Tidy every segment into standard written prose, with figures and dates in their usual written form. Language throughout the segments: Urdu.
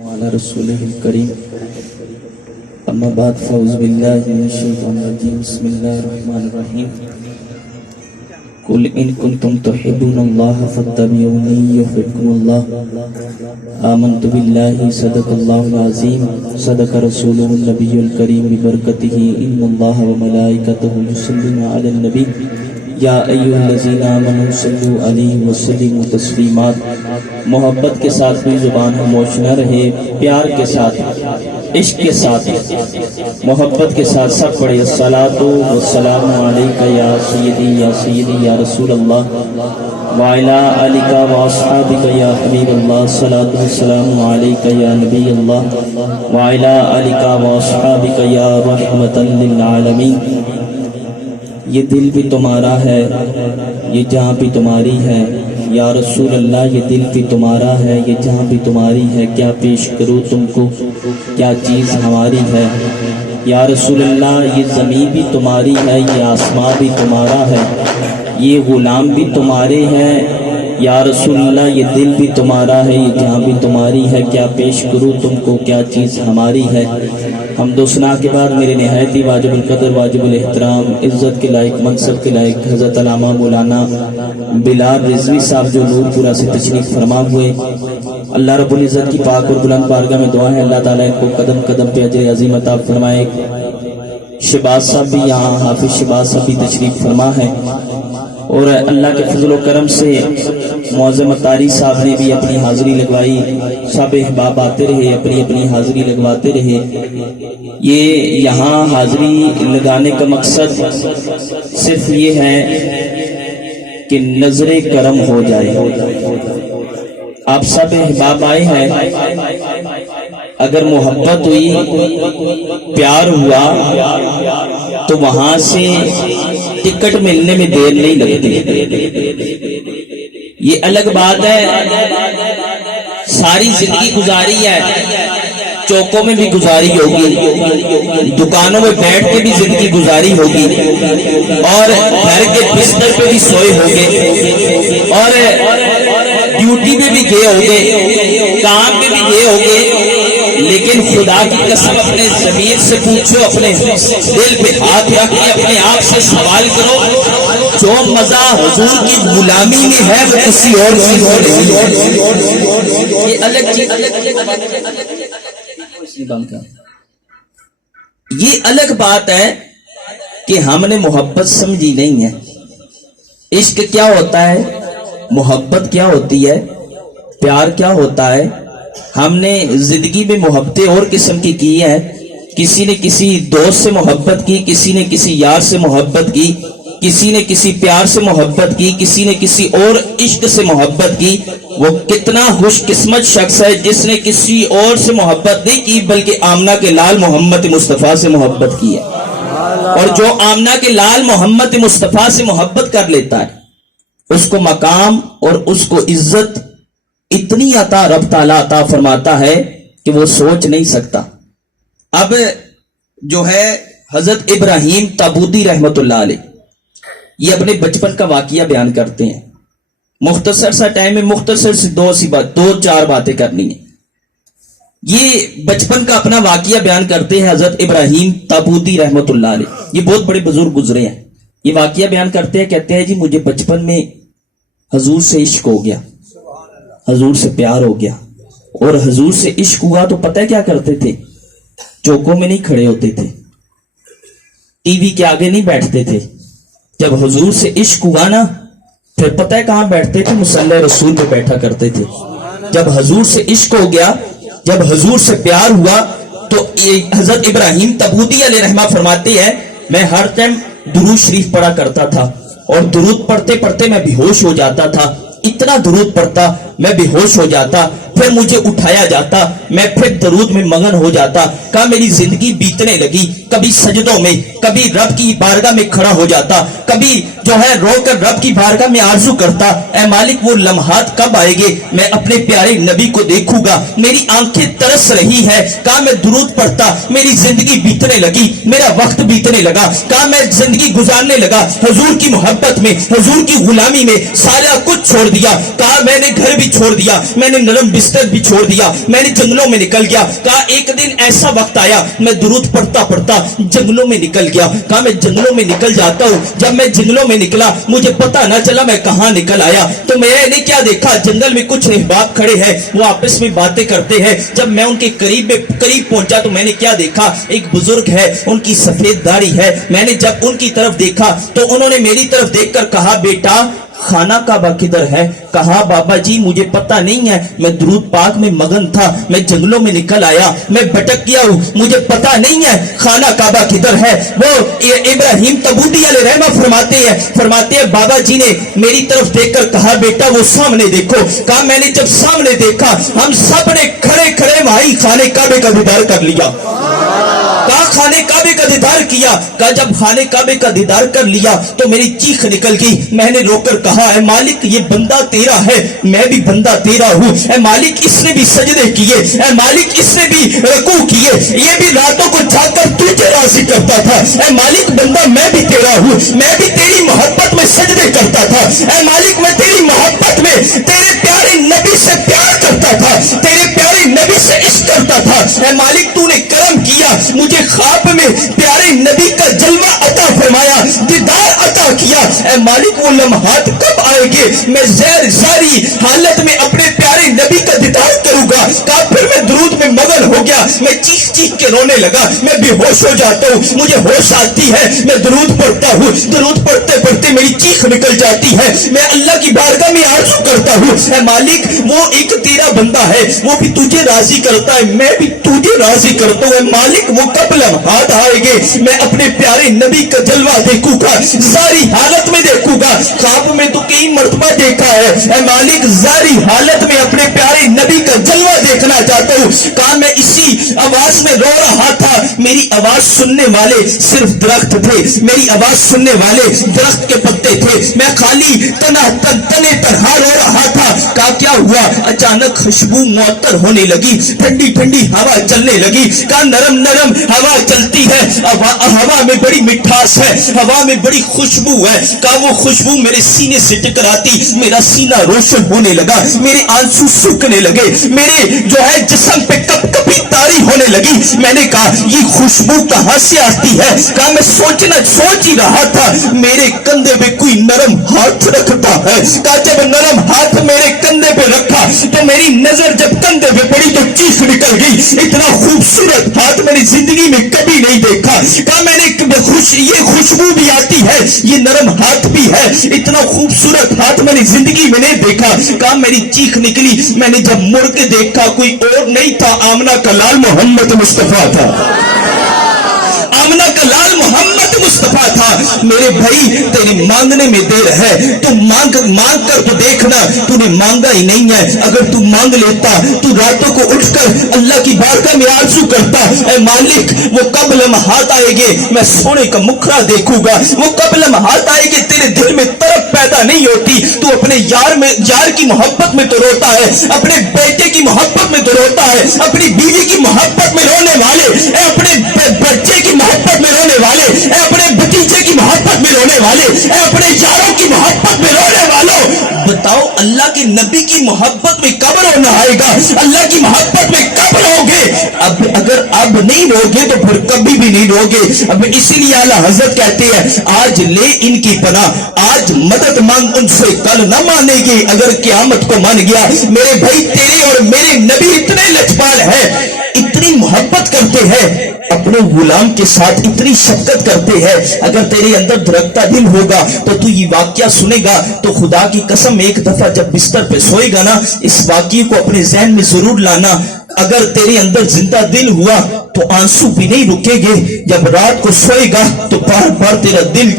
وعلى رسوله الكريم اما بعد فاعوذ بالله من الشيطان الرجيم بسم الله الرحمن الرحيم قل ان كنتم تحبون الله فاتبعوني يحببكم الله آمنت بالله صدق الله العظيم صدق رسوله النبي الكريم ببركته ان الله وملائكته يصلون على النبي یا ایھا الذین آمنوا صلوا علیہ وسلموا تسلیما. محبت کے ساتھ کوئی زبان خاموش نہ رہے، پیار کے ساتھ، عشق کے ساتھ، محبت کے ساتھ سب پڑھے الصلاۃ والسلام علیک یا سیدی یا سیدی یا رسول اللہ وعلی آلک واصحابک یا حبیب اللہ. الصلاۃ والسلام علیک یا نبی اللہ وعلی آلک واصحابک یا رحمۃ للعالمین. یہ دل بھی تمہارا ہے، یہ جہاں بھی تمہاری ہے یا رسول اللہ. یہ دل بھی تمہارا ہے، یہ جہاں بھی تمہاری ہے. کیا پیش کروں تم کو، کیا چیز ہماری ہے یا رسول اللہ. یہ زمین بھی تمہاری ہے، یہ آسمان بھی تمہارا ہے، یہ غلام بھی تمہارے ہیں یا رسول اللہ. یہ دل بھی تمہارا ہے، یہ جہاں بھی تمہاری ہے. کیا پیش کروں تم کو، کیا چیز ہماری ہے. حمد و ثنا کے بعد میرے نہایت ہی واجب القدر، واجب الاحترام، عزت کے لائق، منصب کے لائق حضرت علامہ مولانا بلال رضوی صاحب جو نور پورا سے تشریف فرما ہوئے، اللہ رب العزت کی پاک اور بلند بارگاہ میں دعا ہے اللہ تعالیٰ ان کو قدم قدم پہ اجر عظیم عطا فرمائے. شہباز صاحب بھی یہاں، حافظ شہباز صاحب بھی تشریف فرما ہے اور اللہ کے فضل و کرم سے معظم اتاری صاحب نے بھی اپنی حاضری لگوائی. سب احباب آتے رہے، اپنی اپنی حاضری لگواتے رہے. یہ یہاں حاضری لگانے کا مقصد صرف یہ ہے کہ نظر کرم ہو جائے. آپ سب احباب آئے ہیں، اگر محبت ہوئی، پیار ہوا تو وہاں سے ٹکٹ ملنے میں دیر نہیں لگتی. یہ الگ بات ہے ساری زندگی گزاری ہے، چوکوں میں بھی گزاری ہوگی، دکانوں میں بیٹھ کے بھی زندگی گزاری ہوگی، اور گھر کے بستر پہ بھی سوئے ہوگے، اور ڈیوٹی پہ بھی گئے ہوگے، کام پہ بھی گئے ہوگے. لیکن خدا کی قسم اپنے ضمیر سے پوچھو، اپنے دل پہ ہاتھ رکھ کے اپنے آپ سے سوال کرو، جو مزہ حضور کی غلامی میں ہے وہ کسی اور چیز میں نہیں. یہ الگ چیز، یہ الگ بات ہے کہ ہم نے محبت سمجھی نہیں ہے. عشق کیا ہوتا ہے، محبت کیا ہوتی ہے، پیار کیا ہوتا ہے. ہم نے زندگی میں محبتیں اور قسم کی ہیں. کسی نے کسی دوست سے محبت کی، کسی نے کسی یار سے محبت کی، کسی نے کسی پیار سے محبت کی، کسی نے کسی اور عشق سے محبت کی. وہ کتنا خوش قسمت شخص ہے جس نے کسی اور سے محبت نہیں کی بلکہ آمنہ کے لال محمد مصطفیٰ سے محبت کی ہے. اور جو آمنہ کے لال محمد مصطفیٰ سے محبت کر لیتا ہے اس کو مقام اور اس کو عزت اتنی عطا رب تعالیٰ عطا فرماتا ہے کہ وہ سوچ نہیں سکتا. اب جو ہے حضرت ابراہیم تابوتی رحمت اللہ علیہ یہ اپنے بچپن کا واقعہ بیان کرتے ہیں. مختصر سا ٹائم میں مختصر سے دو چار باتیں کرنی ہیں. یہ بچپن کا اپنا واقعہ بیان کرتے ہیں حضرت ابراہیم تابوتی رحمت اللہ علیہ. یہ بہت بڑے بزرگ گزرے ہیں. یہ واقعہ بیان کرتے ہیں، کہتے ہیں جی مجھے بچپن میں حضور سے عشق ہو گیا، حضور سے پیار ہو گیا. اور حضور سے عشق ہوا تو پتہ ہے کیا کرتے تھے، چوکوں میں نہیں کھڑے ہوتے تھے، ٹی وی کے آگے نہیں بیٹھتے تھے. جب حضور سے عشق ہوا نا پھر پتہ ہے کہاں بیٹھتے تھے، مصلی رسول پہ بیٹھا کرتے تھے. جب حضور سے عشق ہو گیا، جب حضور سے پیار ہوا تو حضرت ابراہیم تابوتی علیہ رحمہ فرماتے ہیں میں ہر ٹائم درود شریف پڑھا کرتا تھا اور درود پڑھتے پڑھتے میں بے ہوش ہو جاتا تھا. اتنا درود پڑھتا میں بے ہوش ہو جاتا، پھر مجھے اٹھایا جاتا، میں پھر درود میں مگن ہو جاتا. کہا میری زندگی بیتنے لگی، کبھی سجدوں میں، کبھی رب کی بارگاہ میں کھڑا ہو جاتا، کبھی جو ہے رو کر رب کی بارگاہ میں آرزو کرتا اے مالک وہ لمحات کب آئے گے میں اپنے پیارے نبی کو دیکھوں گا. میری آنکھیں ترس رہی ہے. کہا میں درود پڑھتا، میری زندگی بیتنے لگی، میرا وقت بیتنے لگا. کہا میں زندگی گزارنے لگا حضور کی محبت میں، حضور کی غلامی میں، سارا کچھ چھوڑ دیا. کہا میں نے گھر بھی چھوڑ دیا، میں نے نرم بستر بستر بھی چھوڑ دیا, میں نے جنگلوں میں نکل گیا. کہا ایک دن ایسا وقت آیا میں درود پڑھتا پڑھتا جنگلوں میں نکل گیا. کہا میں جنگلوں میں نکل جاتا ہوں, جب میں جنگلوں میں نکلا مجھے پتا نہ چلا میں کہاں نکل آیا. تو میں نے کیا دیکھا, جنگل میں کچھ احباب کھڑے ہیں, وہ آپس میں باتیں کرتے ہیں. جب میں ان کے قریب پہنچا تو میں نے کیا دیکھا, ایک بزرگ ہے, ان کی سفید داڑھی ہے. میں نے جب ان کی طرف دیکھا تو انہوں نے میری طرف دیکھ کر کہا بیٹا خانہ کعبہ کدھر ہے؟ کہا بابا جی مجھے پتا نہیں ہے, میں درود پاک میں مگن تھا, میں جنگلوں میں نکل آیا, میں بھٹک گیا ہوں, مجھے پتا نہیں ہے خانہ کعبہ کدھر ہے. وہ ابراہیم تبوتی علیہ رحمہ فرماتے ہیں بابا جی نے میری طرف دیکھ کر کہا بیٹا وہ سامنے دیکھو. کہا میں نے جب سامنے دیکھا ہم سب نے کھڑے کھڑے وہیں خانے کعبے کا دیدار کر لیا. کہا خانے کعبے کا دیدار کیا. کہا جب خانے کعبے کا دیدار کر لیا تو میری چیخ نکل گئی. میں نے رو کر کہا اے مالک یہ بندہ تیرا ہے, میں بھی بندہ تیرا ہوں. اے مالک اس نے بھی سجدے کیے, اے مالک اس نے بھی رکوع کیے, یہ بھی راتوں کو جاگ کر تجھے راضی کرتا تھا. اے مالک بندہ میں بھی تیرا ہوں, میں بھی تیری محبت میں سجدے کرتا تھا. اے مالک میں تیری محبت میں تیرے پیارے نبی سے پیار کرتا تھا, تیرے پیارے نبی سے عشق کرتا تھا. اے مالک تو نے کرم کیا, مجھے خواب میں پیارے نبی کا جلوہ عطا فرمایا, دیدار عطا کیا. اے مالک وہ لمحات کب آئے گے, میں زاری حالت میں اپنے پیارے نبی کا دیدار کروں گا. کہا پھر میں درود میں مگن ہو گیا, میں چیخ چیخ کے رونے لگا, میں بے ہوش ہو جاتا ہوں, مجھے ہوش آتی ہے, میں درود پڑھتا ہوں, درود پڑھتے پڑھتے میری چیخ نکل جاتی ہے. میں اللہ کی بارگاہ میں آرزو کرتا ہوں اے مالک وہ ایک تیرا بندہ ہے, وہ بھی تجھے راضی کرتا ہے, میں بھی تجھے راضی کرتا ہوں. اے مالک وہ کب لمحات آئے گے میں اپنے پیارے نبی کا جلوہ دیکھوں گا, ساری حالت میں دیکھوں گا. خواب میں تو کئی مرتبہ دیکھا ہے, اے مالک ساری حالت میں اپنے پیارے نبی کا جلوہ دیکھنا چاہتا ہوں. کہا میں اسی آواز میں رو رہا تھا, میری آواز سننے والے صرف درخت تھے, میری آواز سننے والے درخت کے پتے تھے, میں خالی تنے تنہا رو رہا تھا. کہا کیا ہوا؟ اچانک خوشبو معطر ہونے لگی, ٹھنڈی ٹھنڈی ہوا چلنے لگی. کہا نرم نرم ہوا چلتی ہے, ہوا میں بڑی مٹھاس ہے, ہوا میں بڑی خوشبو ہے. کہا وہ خوشبو میرے سینے سے ٹکراتی میرا سینہ روشن ہونے لگا, میرے آنسو سوکھنے لگے, میرے جو ہے جسم پہ کپ کپی تاری ہونے لگی. میں نے کہا یہ خوشبو کہاں سے آتی ہے؟ کہا میں سوچ ہی رہا تھا میرے کندھے پہ کوئی نرم ہاتھ رکھتا ہے. کہا جب نرم ہاتھ میرے کندھے پہ رکھا تو میری نظر جب کندھے پہ پڑی تو چیخ نکل گئی, اتنا خوبصورت ہاتھ میری زندگی میں کبھی نہیں دیکھا. کہا میں نے یہ خوشبو بھی آتی ہے, یہ نرم ہاتھ بھی ہے, اتنا خوبصورت ہاتھ میں نے زندگی میں نہیں دیکھا. کہا میری چیخ نکلی, میں نے جب مڑ کے دیکھا کوئی اور نہیں تھا, آمنہ کا لال محمد مصطفیٰ تھا, آمنہ کا لال محمد مصطفیٰ تھا. میرے بھائی تیرے مانگنے میں دیر ہے, تو مانگ کر تو دیکھنا, تو نے مانگا ہی نہیں ہے. اگر تو مانگ لیتا تو راتوں کو اٹھ کر اللہ کی بارگاہ میں آرزو کرتا اے مالک وہ کب لمحات آئے گے میں سونے کا مکھڑا دیکھوں گا, وہ کب لمحات آئے گے تیرے دل میں طرف پیدا نہیں ہوتی, تو اپنے یار کی محبت میں تو روتا ہے, اپنے بیٹے کی محبت میں تو روتا ہے, اپنی بیوی کی محبت میں رونے والے, اپنے بچے کی محبت میں رونے والے, اپنے بھتیجے کی محبت میں رونے والے, اپنے یاروں کی محبت میں رونے والوں, بتاؤ اللہ کے نبی کی محبت میں کب رونا آئے گا, اللہ کی محبت میں کب رو گے؟ اگر اب نہیں رو گے تو پھر کبھی بھی نہیں رو گے. اب اسی لیے اعلیٰ حضرت کہتے ہیں آج لے ان کی پناہ, آج مدد مانگ ان سے کل نہ مانے گی اگر قیامت کو مان گیا. میرے بھائی تیرے اور میرے نبی اتنے لچپال ہیں, اتنی محبت کرتے ہیں, اپنے غلام کے ساتھ اتنی شفقت کرتے ہیں. اگر تیرے اندر دھڑکتا دل ہوگا تو یہ واقعہ سنے گا تو خدا کی قسم ایک دفعہ جب بستر پہ سوئے گا نا اس واقعے کو اپنے ذہن میں ضرور لانا. اگر تیرے اندر زندہ دل ہوا تو آنسو بھی نہیں رکے گے, جب رات کو سوئے گا تو بار بار تیرا دل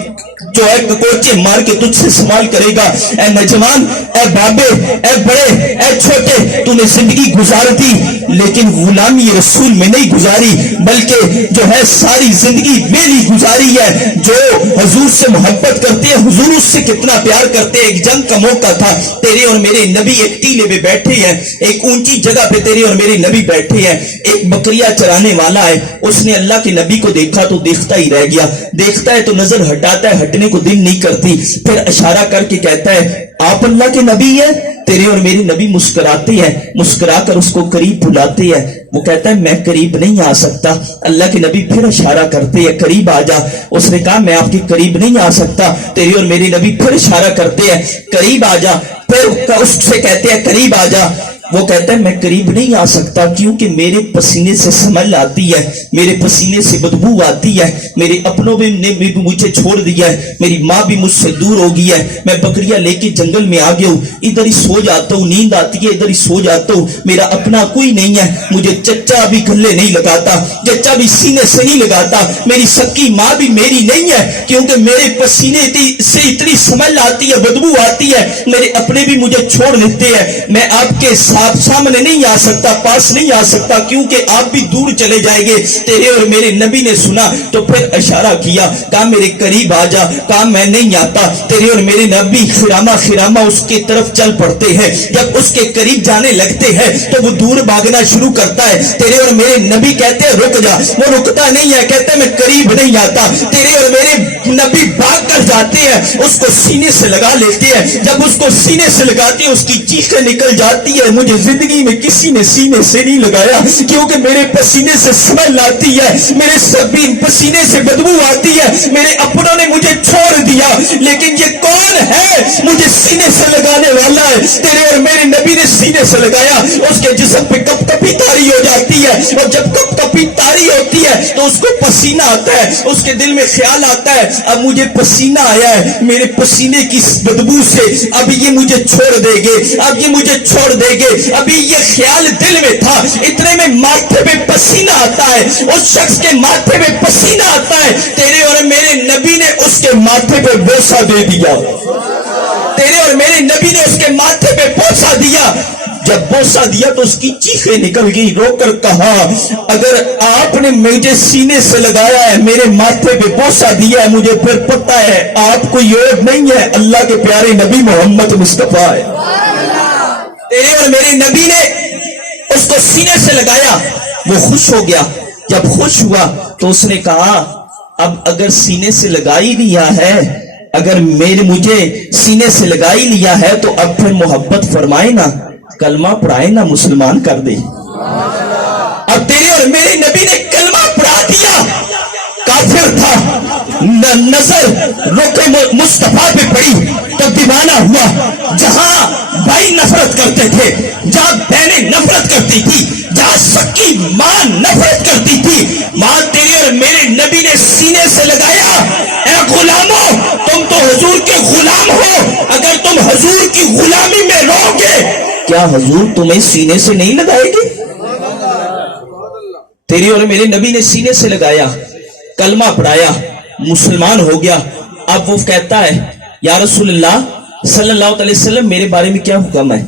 جو ہے کوچے مار کے تجھ سے سوال کرے گا اے نوجوان, اے بابے, اے بڑے, اے چھوٹے, تو نے زندگی گزار دی لیکن غلامی رسول میں نہیں گزاری بلکہ جو ہے ساری زندگی میری گزاری ہے. جو حضور سے محبت کرتے ہیں حضور اس سے کتنا پیار کرتے ہیں. ایک جنگ کا موقع تھا, تیرے اور میرے نبی ایک ٹیلے پہ بیٹھے ہیں, ایک اونچی جگہ پہ تیرے اور میرے نبی بیٹھے ہیں. ایک بکریاں چرانے والا ہے, اس نے اللہ کے نبی کو دیکھا تو دیکھتا ہی رہ گیا, دیکھتا ہے تو نظر ہٹاتا ہے, ہٹنے کو دل نہیں کرتی, پھر اشارہ کر کے کہتا ہے آپ اللہ کے نبی ہیں, تیرے اور میرے نبی مسکراتے ہیں, مسکرا کر اس کو قریب بلاتے ہیں. وہ کہتا ہے میں قریب نہیں آ سکتا. اللہ کے نبی پھر اشارہ کرتے ہیں قریب آ جا. اس نے کہا میں آپ کے قریب نہیں آ سکتا. تیرے اور میرے نبی پھر اشارہ کرتے ہیں قریب آ جا. پھر اس سے کہتے ہیں قریب آ جا. وہ کہتا ہے میں قریب نہیں آ سکتا کیونکہ میرے پسینے سے سمل آتی ہے, میرے پسینے سے بدبو آتی ہے, میرے اپنوں نے بھی مجھے چھوڑ دیا ہے, میری ماں بھی مجھ سے دور ہو گئی ہے, میں بکریاں لے کے جنگل میں آ گیا ہوں, ادھر ہی سو جاتا ہوں, نیند آتی ہے ادھر ہی سو جاتا ہوں, میرا اپنا کوئی نہیں ہے, مجھے چچا بھی گلے نہیں لگاتا, چچا بھی سینے سے نہیں لگاتا, میری سکی ماں بھی میری نہیں ہے کیونکہ میرے پسینے سے اتنی سمل آتی ہے, بدبو آتی ہے, میرے اپنے بھی مجھے چھوڑ دیتے ہیں. میں آپ کے سامنے نہیں آ سکتا, پاس نہیں آ سکتا کیونکہ آپ بھی دور چلے جائیں گے. تیرے اور میرے نبی نے سنا تو پھر اشارہ کیا, کہا میرے قریب آ جا. کہا میں نہیں آتا. تیرے اور میرے نبی خرامہ خرامہ اس کی طرف چل پڑتے ہیں. جب اس کے قریب جانے لگتے ہیں تو وہ دور بھاگنا شروع کرتا ہے. تیرے اور میرے نبی کہتے ہیں رک جا, وہ رکتا نہیں ہے, کہتے ہیں میں قریب نہیں آتا. تیرے اور میرے نبی بھاگ کر جاتے ہیں, اس کو سینے سے لگا لیتے ہیں. جب اس کو سینے سے لگاتے ہیں اس کی چیخیں نکل جاتی ہے, مجھے زندگی میں کسی نے سینے سے نہیں لگایا کیونکہ میرے پسینے سے سمل آتی ہے, میرے سبھی پسینے سے بدبو آتی ہے, میرے اپنوں نے مجھے چھوڑ دیا, لیکن یہ کون ہے مجھے سینے سے لگانے والا ہے. تیرے اور میرے نبی نے سینے سے لگایا, اس کے جسم پہ کپ کپی تاری ہو جاتی ہے, اور جب کپ کپی تاری ہوتی ہے تو اس کو پسینہ آتا ہے. اس کے دل میں خیال آتا ہے اب مجھے پسینہ آیا ہے, میرے پسینے کی بدبو سے اب یہ مجھے چھوڑ دے گے, اب یہ مجھے چھوڑ دے گے. ابھی یہ خیال دل میں تھا, اتنے میں ماتھے پہ پسینہ آتا ہے, اس شخص کے ماتھے پہ پسینہ آتا ہے. تیرے اور میرے نبی نے اس کے ماتھے پہ بوسہ دے دیا. تیرے اور میرے نبی نے اس کے ماتھے پہ بوسہ دیا. جب بوسہ دیا تو اس کی چیخیں نکل گئی. رو کر کہا اگر آپ نے مجھے سینے سے لگایا ہے, میرے ماتھے پہ بوسہ دیا ہے, مجھے پھر پتہ ہے آپ کوئی اور نہیں ہے, اللہ کے پیارے نبی محمد مصطفیٰ ہے. تیرے اور میرے نبی نے اس کو سینے سے لگایا, وہ خوش ہو گیا. جب خوش ہوا تو اس نے کہا اب اگر سینے سے لگا ہی لیا ہے, اگر مجھے سینے سے لگا ہی لیا ہے تو اب پھر محبت فرمائے نا, کلمہ پڑھائے نا, مسلمان کر دے. اب تیرے اور میرے نبی نے کلمہ پڑھا دیا. کافر تھا, نظر روکے مصطفیٰ پہ پڑی تو دیوانہ ہوا. جہاں بھائی نفرت کرتے تھے, جہاں بہنیں نفرت کرتی تھی, جہاں سکی ماں نفرت کرتی تھی, ماں تیرے اور میرے نبی نے سینے سے لگایا. اے غلاموں, تم تو حضور کے غلام ہو, اگر تم حضور کی غلامی میں رہو گے کیا حضور تمہیں سینے سے نہیں لگائے گے؟ تیرے اور میرے نبی نے سینے سے لگایا, کلمہ پڑھایا, مسلمان ہو گیا. اب وہ کہتا ہے یا رسول اللہ صلی اللہ علیہ وسلم میرے بارے میں کیا حکم ہے,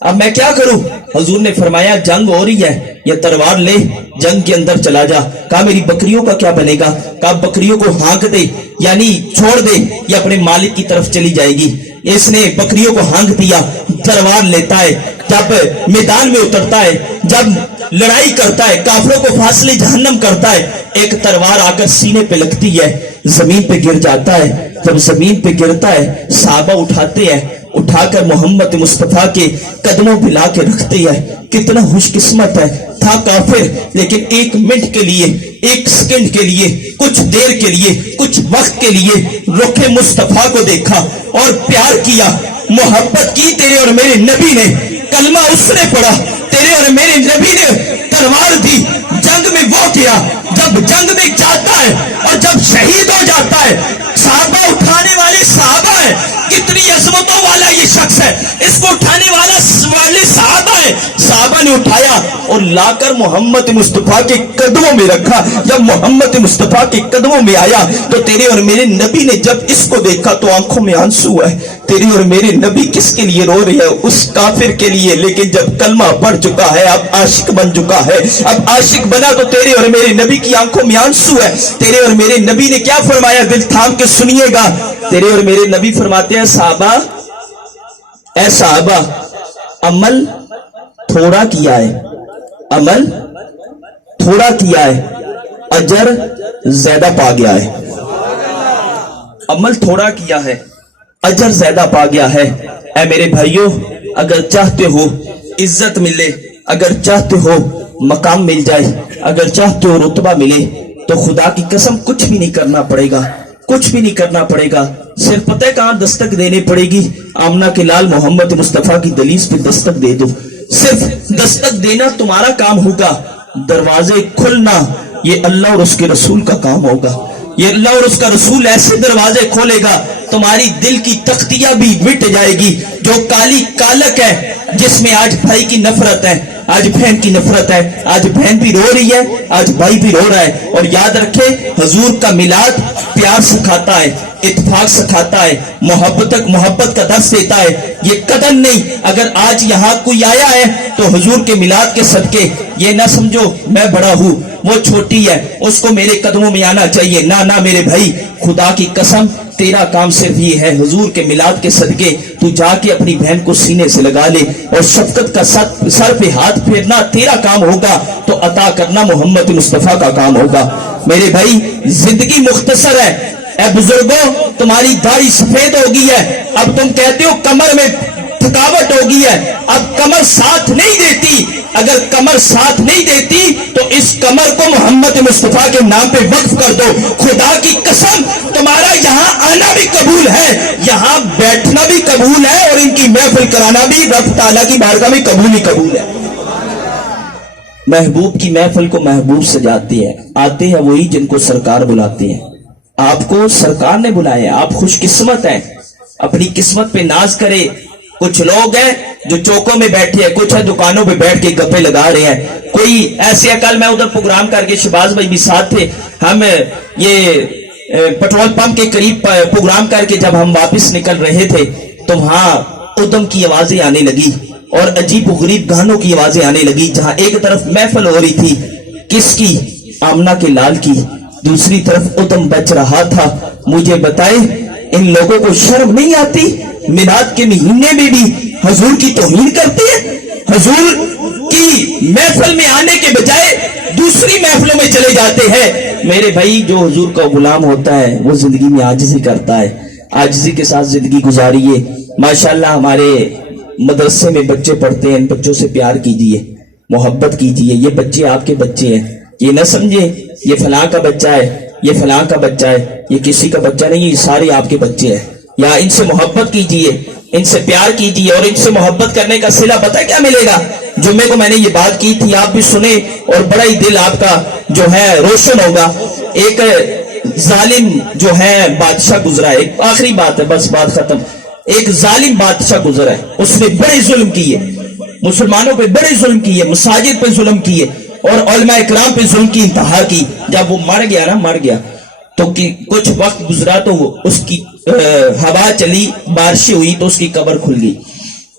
اب میں کیا کروں؟ حضور نے فرمایا جنگ ہو رہی ہے, یہ تلوار لے جنگ کے اندر چلا جا. کہا میری بکریوں کا کیا بنے گا؟ کہا بکریوں کو ہانک دے, یعنی چھوڑ دے, یہ اپنے مالک کی طرف چلی جائے گی. اس نے بکریوں کو ہانک دیا, تلوار لیتا ہے, جب میدان میں اترتا ہے, جب لڑائی کرتا ہے, کافروں کو فاصلے جہنم کرتا ہے, ایک تلوار آ کر سینے پہ لگتی ہے, زمین پہ گر جاتا ہے. جب زمین پہ گرتا ہے صحابہ اٹھاتے ہیں, اٹھا کر محمد مصطفیٰ کے قدموں پہ لا کے رکھتے ہیں. کتنا خوش قسمت ہے, تھا کافر لیکن ایک منٹ کے لیے, ایک سیکنڈ کے لیے, کچھ دیر کے لیے, کچھ وقت کے لیے رخ مصطفیٰ کو دیکھا اور پیار کیا, محبت کی. تیرے اور میرے نبی نے کلمہ اس نے پڑھا, تیرے اور میرے نبی نے تلوار دی, جنگ میں وہ کیا. جب جنگ میں جاتا ہے اور جب شہید ہو جاتا ہے, صحابہ اٹھانے والے صحابہ ہیں, کتنی عظمتوں والا یہ شخص ہے, اس کو اٹھانے والے صحابہ ہے. صحابہ نے اٹھایا اور لا کر محمد مصطفیٰ کے قدموں میں رکھا. جب محمد مصطفیٰ کے قدموں میں آیا تو تیرے اور میرے نبی نے جب اس کو دیکھا تو آنکھوں میں آنسو ہے. تیرے اور میرے نبی کس کے لیے رو رہے ہیں؟ اس کافر کے لیے. لیکن جب کلمہ پڑھ چکا ہے, اب عاشق بن چکا ہے, اب عاشق بنا تو تیرے اور میرے نبی کی آنکھوں میں آنسو ہے. تیرے اور میرے نبی نے کیا فرمایا, دل تھام کے سنیے گا. تیرے اور میرے نبی فرماتے ہیں صحابہ, اے صحابہ, عمل تھوڑا کیا ہے, عمل تھوڑا کیا ہے, اجر زیادہ پا گیا ہے. عمل تھوڑا کیا ہے, اجر زیادہ پا گیا ہے۔ اے میرے بھائیوں، اگر چاہتے ہو عزت ملے، اگر چاہتے ہو مقام مل جائے، اگر چاہتے ہو رتبہ ملے، تو خدا کی قسم کچھ بھی نہیں کرنا پڑے گا، کچھ بھی نہیں کرنا پڑے گا۔ صرف پتہ کہاں دستک دینی پڑے گی؟ آمنہ کے لال محمد مصطفیٰ کی دلیس پہ دستک دے دو، صرف دستک دینا تمہارا کام ہوگا۔ دروازے کھلنا یہ اللہ اور اس کے رسول کا کام ہوگا۔ یہ اللہ اور اس کا رسول ایسے دروازے کھولے گا، تمہاری دل کی تختیاں بھی مٹ جائے گی۔ جو کالی کالک ہے، جس میں آج بھائی کی نفرت ہے، آج بہن کی نفرت ہے، آج بہن بھی رو رہی ہے، آج بھائی بھی رو رہا ہے۔ اور یاد رکھے، حضور کا میلاد پیار سکھاتا ہے، اتفاق سکھاتا ہے، محبت کا درس دیتا ہے۔ یہ قدم نہیں، اگر آج یہاں کوئی آیا ہے تو حضور کے میلاد کے صدقے، یہ نہ سمجھو میں بڑا ہوں، وہ چھوٹی ہے، اس کو میرے قدموں میں آنا چاہیے۔ نہ میرے بھائی، خدا کی قسم تیرا کام صرف یہ ہے، حضور کے میلاد کے صدقے تو جا کے اپنی بہن کو سینے سے لگا لے، اور شفقت کا سر پہ ہاتھ پھیرنا تیرا کام ہوگا، تو عطا کرنا محمد مصطفیٰ کا کام ہوگا۔ میرے بھائی، زندگی مختصر ہے۔ اے بزرگوں، تمہاری داڑھی سفید ہو گئی ہے، اب تم کہتے ہو کمر میں تھکاوٹ ہو گئی ہے، اب کمر ساتھ نہیں دیتی۔ اگر کمر ساتھ نہیں دیتی تو اس کمر کو محمد مصطفیٰ کے نام پہ وقف کر دو۔ خدا کی قسم تمہارا یہاں آنا بھی قبول ہے، یہاں بیٹھنا بھی قبول ہے، اور ان کی محفل کرانا بھی رب تعالیٰ کی بارگاہ میں قبول ہی قبول ہے۔ محبوب کی محفل کو محبوب سجاتے ہیں، آتے ہیں وہی جن کو سرکار بلاتے ہیں۔ آپ کو سرکار نے بلایا، آپ خوش قسمت ہیں، اپنی قسمت پہ ناز کرے۔ کچھ لوگ ہیں جو چوکوں میں بیٹھے ہیں، کچھ ہے دکانوں پہ بیٹھ کے گپے لگا رہے ہیں۔ کوئی ایسے کل میں ادھر پروگرام کر کے، شہباز بھائی بھی ساتھ تھے، ہم یہ پیٹرول پمپ کے قریب پروگرام کر کے جب ہم واپس نکل رہے تھے تو وہاں ادم کی آوازیں آنے لگی اور عجیب و غریب گانوں کی آوازیں آنے لگی، جہاں ایک طرف محفل ہو رہی تھی، کس کی؟ آمنہ کے لال کی، دوسری طرف ادم بچ رہا تھا۔ مجھے بتائے ان لوگوں کو شرم نہیں آتی؟ میلاد کے مہینے میں بھی حضور کی توہین کرتے ہیں، حضور کی محفل میں آنے کے بجائے دوسری محفلوں میں چلے جاتے ہیں۔ میرے بھائی، جو حضور کا غلام ہوتا ہے وہ زندگی میں عاجزی کرتا ہے، عاجزی کے ساتھ زندگی گزاریے۔ ماشاءاللہ ہمارے مدرسے میں بچے پڑھتے ہیں، ان بچوں سے پیار کیجئے، محبت کیجئے۔ یہ بچے آپ کے بچے ہیں، یہ نہ سمجھے یہ فلاں کا بچہ ہے، یہ فلاں کا بچہ ہے، یہ کسی کا بچہ نہیں، یہ سارے آپ کے بچے ہیں۔ یا ان سے محبت کیجئے، ان سے پیار کیجئے، اور ان سے محبت کرنے کا صلہ پتہ کیا ملے گا؟ جمعے کو میں نے یہ بات کی تھی، آپ بھی سنیں اور بڑا ہی دل آپ کا جو ہے روشن ہوگا۔ ایک ظالم جو ہے بادشاہ گزرا ہے، ایک آخری بات ہے، بس بات ختم۔ ایک ظالم بادشاہ گزرا ہے، اس نے بڑے ظلم کیے، مسلمانوں پہ بڑے ظلم کیے، مساجد پہ ظلم کیے، اور علماء اکرام پہ ظلم کی انتہا کی۔ جب وہ مر گیا تو کچھ وقت گزرا تو اس کی ہوا چلی، بارشیں ہوئی تو اس کی قبر کھل گئی۔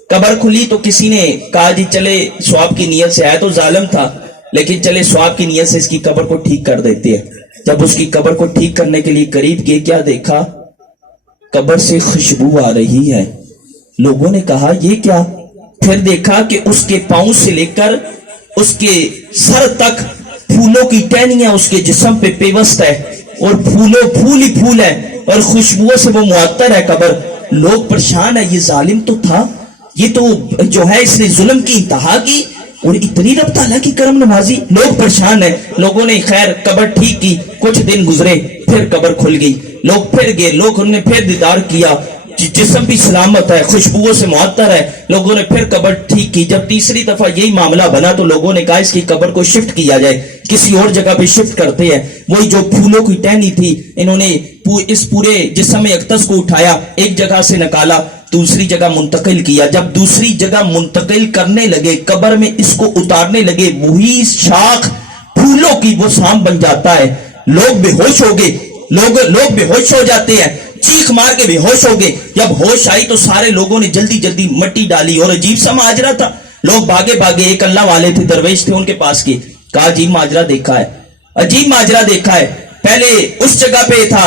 قبر کھلی تو کسی نے کہا جی چلے ثواب کی نیت سے، آیا تو ظالم تھا لیکن چلے ثواب کی نیت سے اس کی قبر کو ٹھیک کر دیتے ہیں۔ جب اس کی قبر کو ٹھیک کرنے کے لیے قریب گئے، کیا دیکھا؟ قبر سے خوشبو آ رہی ہے۔ لوگوں نے کہا یہ کیا؟ پھر دیکھا کہ اس کے پاؤں سے لے کر اس کے سر تک پھولوں کی ٹہنیاں اس کے جسم پہ پیوست ہے، اور پھول ہی پھول ہے، اور خوشبوؤں سے وہ معطر ہے قبر۔ لوگ پریشان ہے، یہ ظالم تو تھا، یہ تو جو ہے اس نے ظلم کی انتہا کی، اور اتنی رب تعالیٰ کی کرم نوازی۔ لوگ پریشان ہیں۔ لوگوں نے خیر قبر ٹھیک کی، کچھ دن گزرے، پھر قبر کھل گئی، لوگ پھر گئے، لوگوں نے پھر دیدار کیا، جسم بھی سلامت ہے، خوشبوؤں سے معطر ہے، لوگوں نے پھر قبر ٹھیک کی۔ جب تیسری دفعہ یہی معاملہ بنا تو لوگوں نے کہا اس کی قبر کو شفٹ کیا جائے، کسی اور جگہ پہ شفٹ کرتے ہیں۔ وہی جو پھولوں کی ٹہنی تھی، انہوں نے اس پورے جسم اقدس کو اٹھایا، ایک جگہ سے نکالا، دوسری جگہ منتقل کیا۔ جب دوسری جگہ منتقل کرنے لگے، قبر میں اس کو اتارنے لگے، وہی شاخ پھولوں کی وہ سام بن جاتا ہے۔ لوگ بے ہوش ہو گئے، لوگ بے ہوش ہو جاتے ہیں، چیخ مار کے بے ہوش ہو گئے۔ جب ہوش آئی تو سارے لوگوں نے جلدی جلدی مٹی ڈالی، اور عجیب سا ماجرا تھا۔ لوگ بھاگے، ایک اللہ والے تھے، درویش تھے، ان کے پاس گئے، کہا عجیب ماجرا دیکھا ہے، عجیب ماجرا دیکھا ہے۔ پہلے اس جگہ پہ تھا،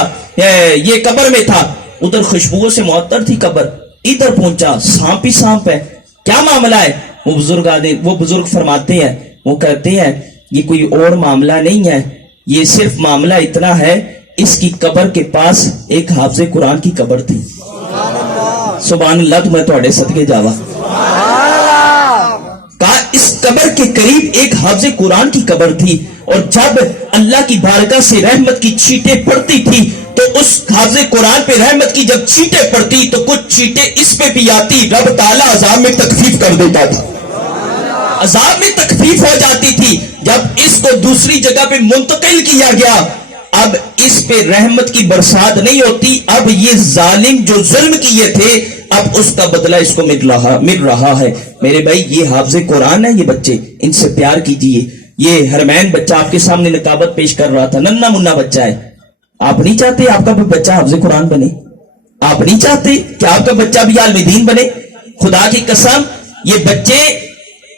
یہ قبر میں تھا، ادھر خوشبوؤں سے معطر تھی قبر، ادھر پہنچا سانپ ہی سانپ ہے، کیا معاملہ ہے؟ وہ بزرگ فرماتے ہیں، وہ کہتے ہیں یہ کوئی اور معاملہ نہیں ہے، یہ صرف معاملہ اتنا ہے، اس کی قبر کے پاس ایک حافظ قرآن کی قبر تھی۔ سبحان اللہ تمہیں توڑے صدقے جاوا. کہا اس قبر کے قریب ایک حافظ قرآن کی قبر تھی اور جب اللہ کی بارگاہ سے رحمت کی چھینٹیں پڑتی تھی تو اس حافظ قرآن پہ رحمت کی جب چھینٹیں پڑتی تو کچھ چھینٹیں اس پہ بھی آتی, رب تعالیٰ عذاب میں تخفیف کر دیتا تھا, عذاب میں تخفیف ہو جاتی تھی. جب اس کو دوسری جگہ پہ منتقل کیا گیا اب اس پہ رحمت کی برسات نہیں ہوتی, اب یہ ظالم جو ظلم کیے تھے اب اس کا بدلہ اس کو مل رہا ہے. میرے بھائی یہ حافظ قرآن ہے, یہ بچے ان سے پیار کیجئے. یہ حرمین بچہ آپ کے سامنے نقابت پیش کر رہا تھا, ننھا منا بچہ ہے. آپ نہیں چاہتے آپ کا بچہ حافظ قرآن بنے؟ آپ نہیں چاہتے کہ آپ کا بچہ بھی عالم دین بنے؟ خدا کی قسم یہ بچے,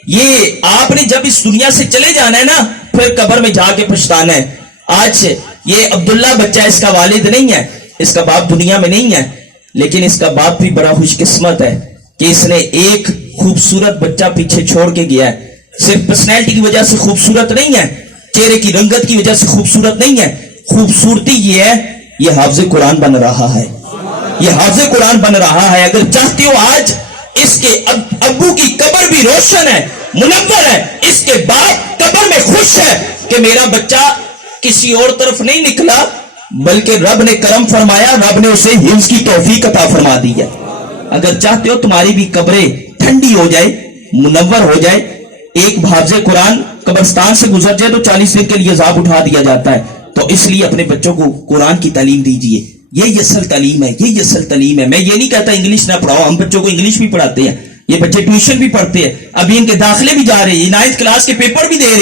یہ آپ نے جب اس دنیا سے چلے جانا ہے نا پھر قبر میں جا کے پچھتانا ہے. آج یہ عبداللہ بچہ اس کا والد نہیں ہے, اس کا باپ دنیا میں نہیں ہے, لیکن اس کا باپ بھی بڑا خوش قسمت ہے کہ اس نے ایک خوبصورت بچہ پیچھے چھوڑ کے گیا ہے. صرف پرسنالٹی کی وجہ سے خوبصورت نہیں ہے, چہرے کی رنگت کی وجہ سے خوبصورت نہیں ہے, خوبصورتی یہ ہے یہ حافظ قرآن بن رہا ہے, یہ حافظ قرآن بن رہا ہے. اگر چاہتے ہو آج اس کے ابو کی قبر بھی روشن ہے, منور ہے, اس کے باپ قبر میں خوش ہے کہ میرا بچہ کسی اور طرف نہیں نکلا بلکہ رب نے کرم فرمایا, رب نے اسے حفظ کی توفیق عطا فرما دی ہے. اگر چاہتے ہو تمہاری بھی قبریں ٹھنڈی ہو جائے, منور ہو جائے, ایک حافظ قرآن قبرستان سے گزر جائے تو 40 دن کے لیے عذاب اٹھا دیا جاتا ہے. تو اس لیے اپنے بچوں کو قرآن کی تعلیم دیجئے, یہ اصل تعلیم ہے, یہ اصل تعلیم ہے. میں یہ نہیں کہتا انگلش نہ پڑھاؤ, ہم بچوں کو انگلش بھی پڑھاتے ہیں, یہ بچے ٹیوشن بھی پڑھتے ہیں, ابھی ان کے داخلے بھی جا رہے ہیں, 9th کلاس کے پیپر بھی دے رہے ہیں.